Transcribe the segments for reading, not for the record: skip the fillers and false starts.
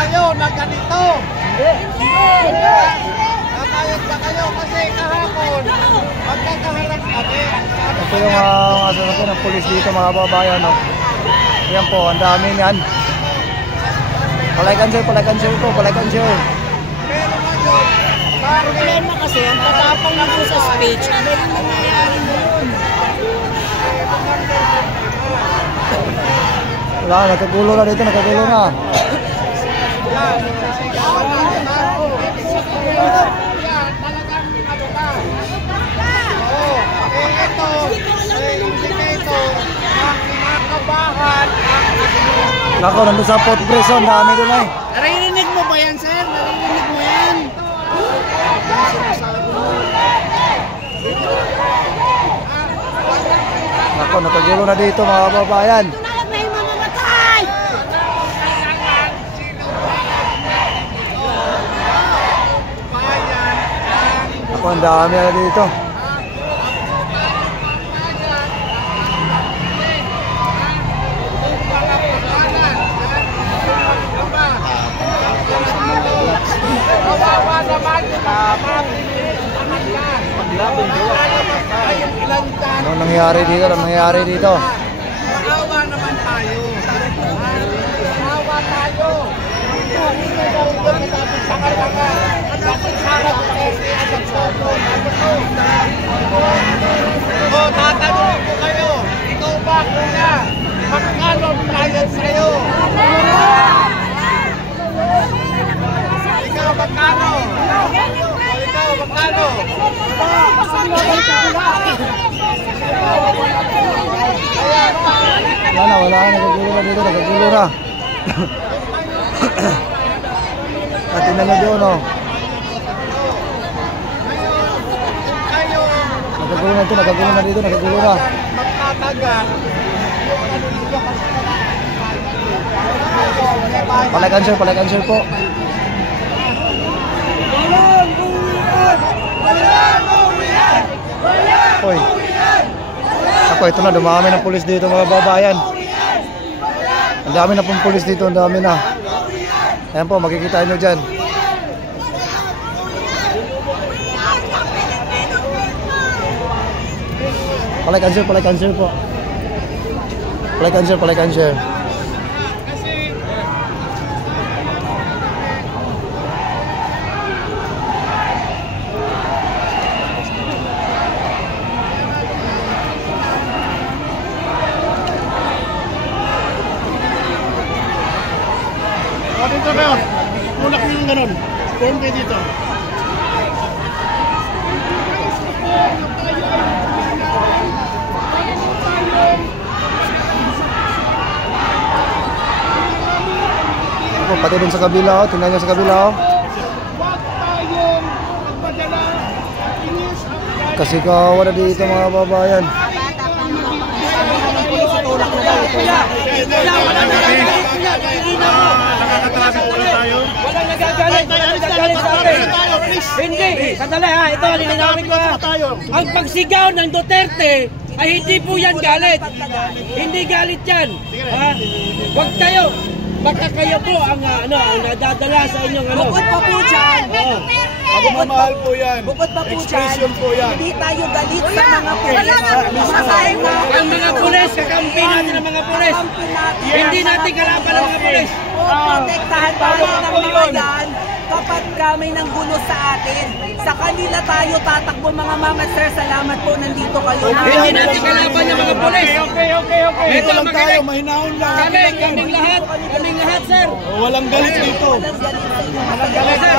kayo na ganito? Hindi. Nakayot ba kayo? Kasi kahapon, magkakaharap kami. Ito yung sasakyan ng pulis dito mga babayan. No? Yan po, ang dami yan. Palaikan sir po, palaikan sir. Pero ngayon, Problema kasi, ang tatapang na po sa speech, ano yung nangyayari doon? Wala, nagkagulo na dito, nagkagulo na. Nako, nandun sa Port Prison, dami doon ay. Naririnig mo ba yan, sir? Naririnig mo yan? Nako, nagkagulo na dito mga babayan. Ako, ang dami na dito. Anong nangyari dito? Anong nangyari dito? Maawa naman tayo. Maawa tayo. O, tatanungin ko kayo. Ikaw ba, kuya? Magkano binayad sa'yo? Ikaw, magkano? Ikaw, magkano? Wala na, nagkagulo na dito, nagkagulo na. At tingnan nyo doon, oh. Nagkagulo na dito, nagkagulo na dito, nagkagulo na. Palaikan sir po. Hoy. Ako, ito na, dumami ng pulis dito mga babayan. Ang dami na pong pulis dito, ang dami na. Ayan po, makikita nyo dyan. Palaikan sir po. Palaikan sir. Dito kayo, tulak nyo yung ganun. Pull kayo dito. Ako, pati dun sa kabila, oh. Tingnan nyo sa kabila, oh. Kasi kawa na dito mga babayan. Walang nagagalit sa akin. Hindi, sandali ha, ito lilinawin ko ha. Ang pagsigaw ng Duterte ay hindi po yan galit. Hindi galit yan. Ha? Huwag tayo. Baka kayo po ang nadadala sa inyong ano. Bukod pa po dyan. Pagmamahal po yan. Bukod pa po dyan. Expression po yan. Hindi tayo galit sa mga pulis. Ang mga pulis, kakampi natin ang mga pulis. Hindi natin kalaban ang mga pulis. Protektahan tayo ng mga yan kapag may nang gulo sa atin. Sa kanila tayo tatakbo mga mama sir. Salamat po, nandito kayo. Hindi natin kalaban yung mga pulis. Okay. Ito lang tayo, mahinahon lang. Kaming lahat sir. Walang galit dito. Walang galit sir.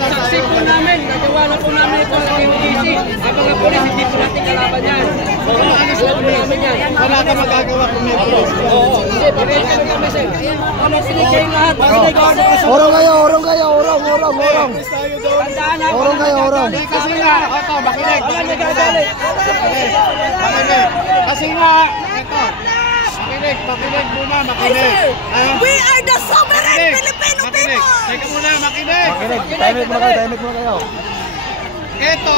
Saksi po namin, nagawa po namin ito sa QTC. Ang mga pulis, hindi po natin kalaban yan. Alam po namin yan. Wala ka magagawa kung may pulis. Oo, hindi, pag-record kami sir. Ano, sinigay lahat. Orong kayo. Orong. Tandaan na. Orong kayo. Kasi nga, ito, makinig. Walang nagagalit. Kasi nga, ito. Makinig muna, makinig. We are the sovereign Filipino people! Teka muna, makinig. Tahimik muna kayo. Ito.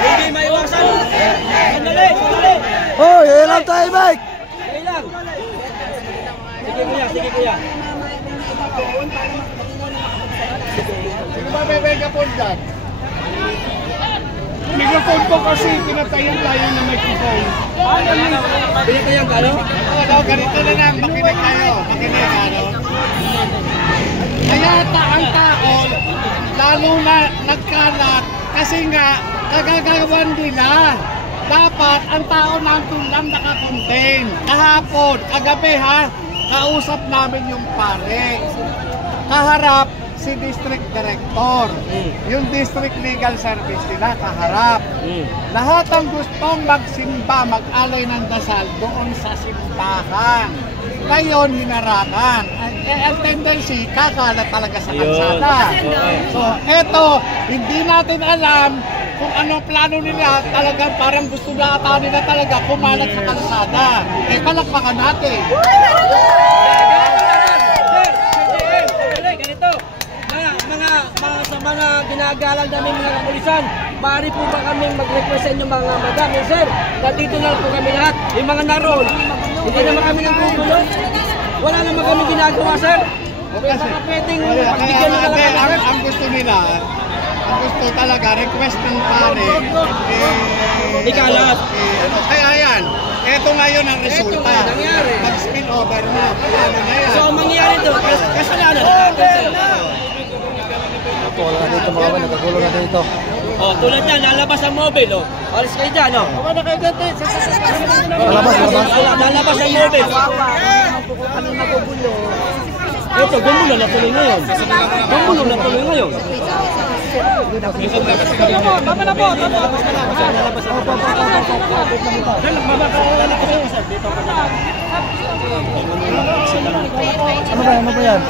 Hindi maiwasan. Sandali. Hoy, ilang tahimik! Ilang. Sige kuya, sige kuya. Sino ba may megaphone dyan? Megaphone ko kasi pinatayan tayo ng microphone. Bili ko yung galo? Ganito na lang, makinig kayo. Makinig, ano? Kaya ang tao, lalo na nagkalat, kasi nga, kagagawan nila. Dapat ang tao nandun lang nakakontain. Kahapon, kagabi ha, kausap namin yung pare. Kaharap si District Director. Yung District Legal Service nila, kaharap. Lahat ang gustong magsimba, mag-alay ng dasal doon sa simbahan. Ngayon, hinarapan. Ang tendency, kakalat talaga sa kalsada. So, eto, hindi natin alam kung anong plano nila. Talagang parang gusto na ata nila talaga kumalat sa kalsada. Palakpakan natin. Ganito, sa mga ginagalang namin mga kapulisan, maaari po ba kami mag-represent yung mga madam? Sir, dito na po kami lahat. Yung mga naroon, hindi naman kami ng gugulo. Wala naman kami ginagawa, sir. Kaya saka pwedeng pagbigyan na lang. Ang gusto nila, ang gusto talaga, request ng pare, Ikalat. Kaya yan, eto ngayon ang resulta. Mag-spill over na. Ano na yan? So, ang mangyayari ito, kasalanan natin. Wala na dito mga kababayan, nagkagulo na dito. Oh, tulad yan, lalabas ang mobile, oh. Alis kayo dyan, oh. Lalabas. Lalabas ang mobile. Kami magugulo. Ito, gumulo na tuloy ngayon. Gumulo na tuloy ngayon. Tama na po, tama. Ano ba yan?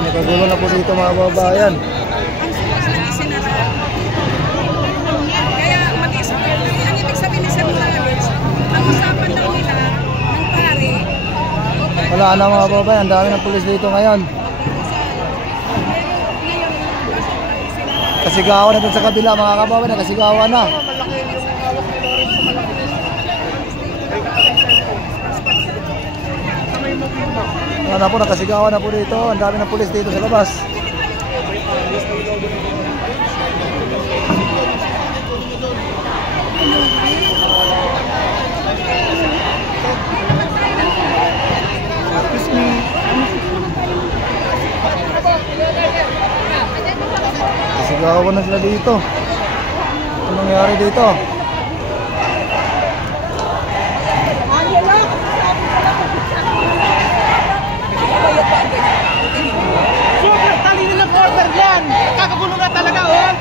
Nagkagulo na po dito mga kababayan. Kaya ang ibig sabihin ni Sir Morales, ang usapan daw nila ng pare. Wala na mga kababayan, ang dami ng pulis dito ngayon. Kasigawan na dun sa kabila mga kababayan, kasigawan na. Wala na po, nakasigawan na po dito, ang dami ng pulis dito sa labas. Kasigawan na sila dito. Ano nangyari dito? Super talino ng order yan! Kakagulo na talaga, oh!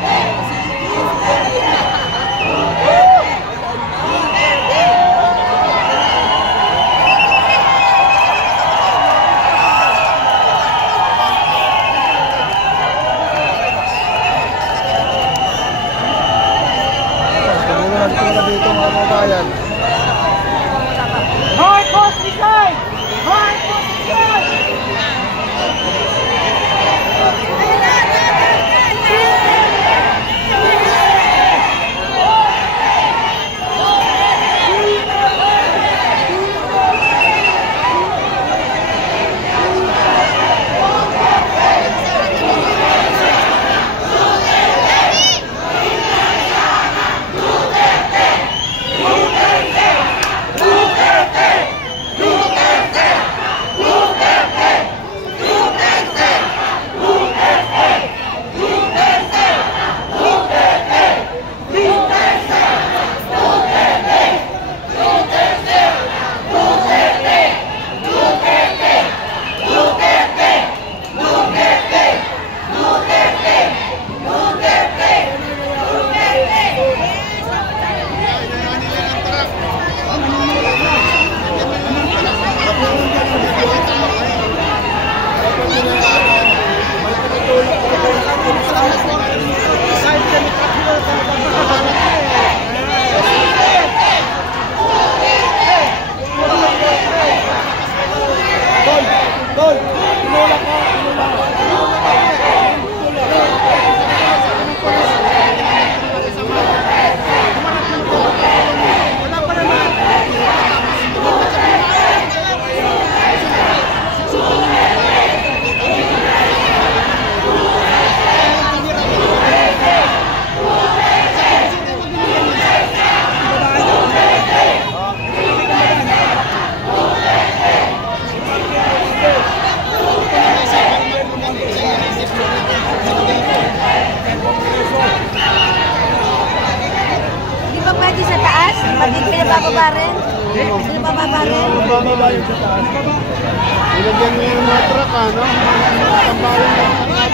Ilagyan mo yung mga truck, ano? Tambayan ng mga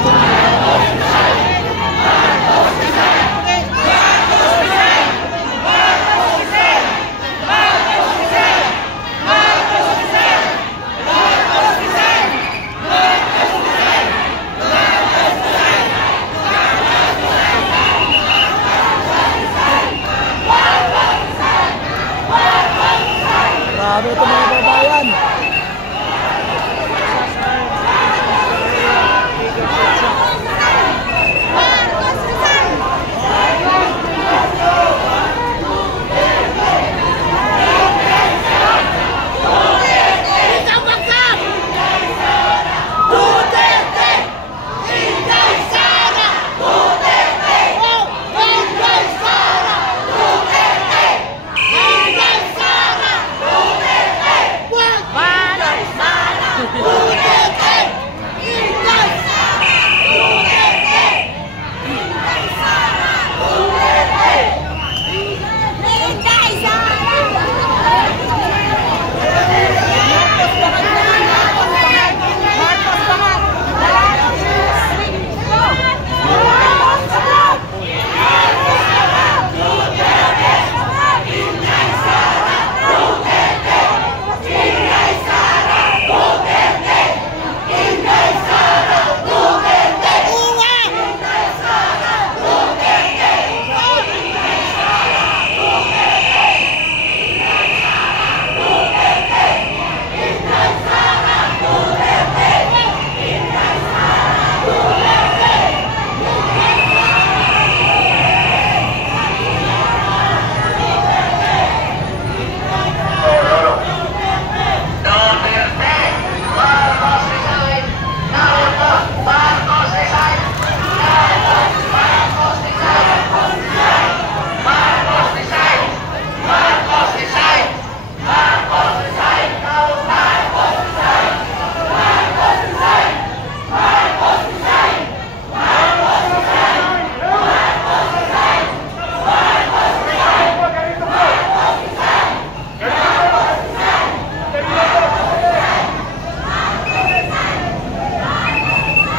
Grabe ito mga babayan.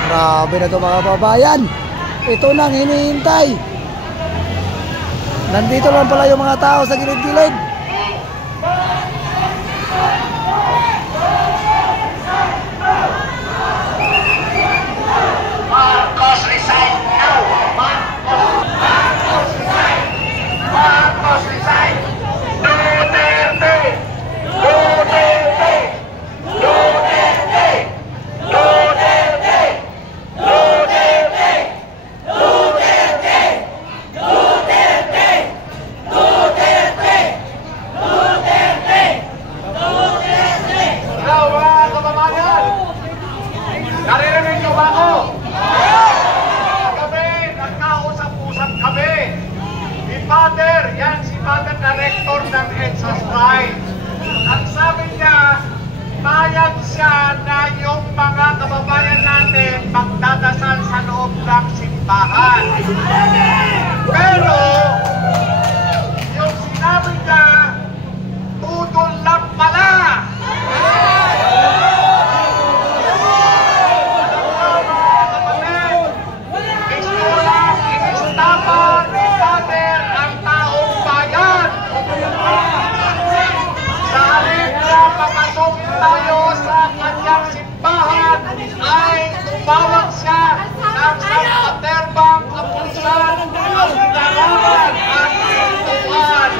Grabe na ito mga babayan. Ito nang hinihintay. Nandito lang pala yung mga tao sa gilid-gilid. Marcos resign now! Marcos resign! Marcos resign! Duterte! Duterte! Duterte! Duterte! Duterte! Duterte! Duterte! Duterte! Duterte! Duterte! Hello mga kababayan! Naririnig niyo ba ako? Kami, nagkausap-usap kami. Si Father, yan si Father na rector ng EDSA Strike. Ang sabi niya, payag siya na yung mga kababayan natin magdadasal sa loob ng simbahan. Pero, yung sinabi niya, tutol lang pala. Tayo sa kanyang simbahan ay tumawag siya ng Sanpaterbang kapulisan ang lalaman at tutuan.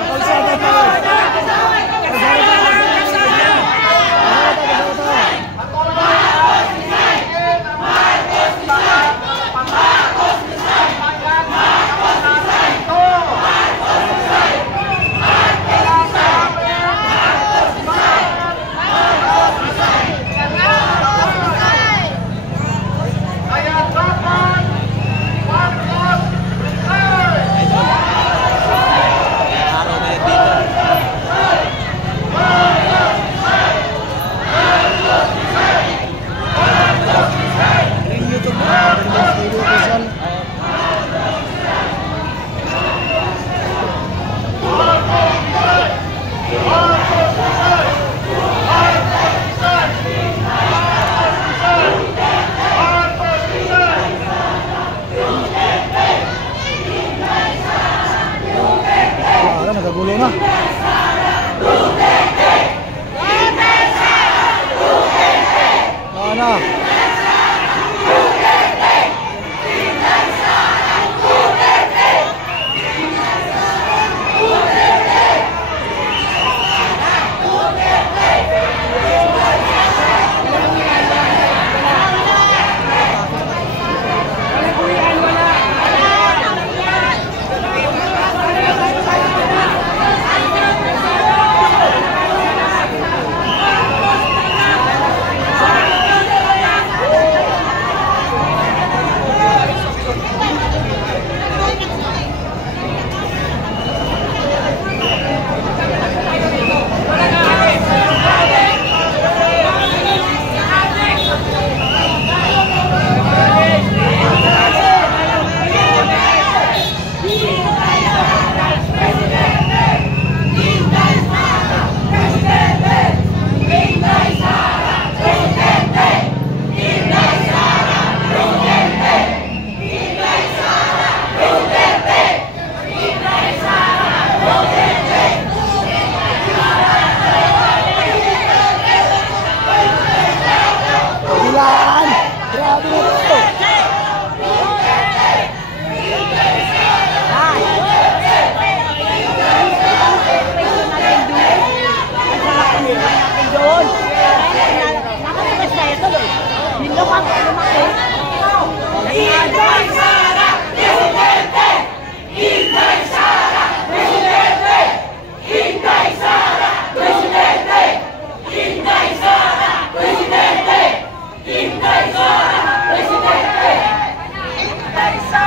sabi mo ito. Inday Sara!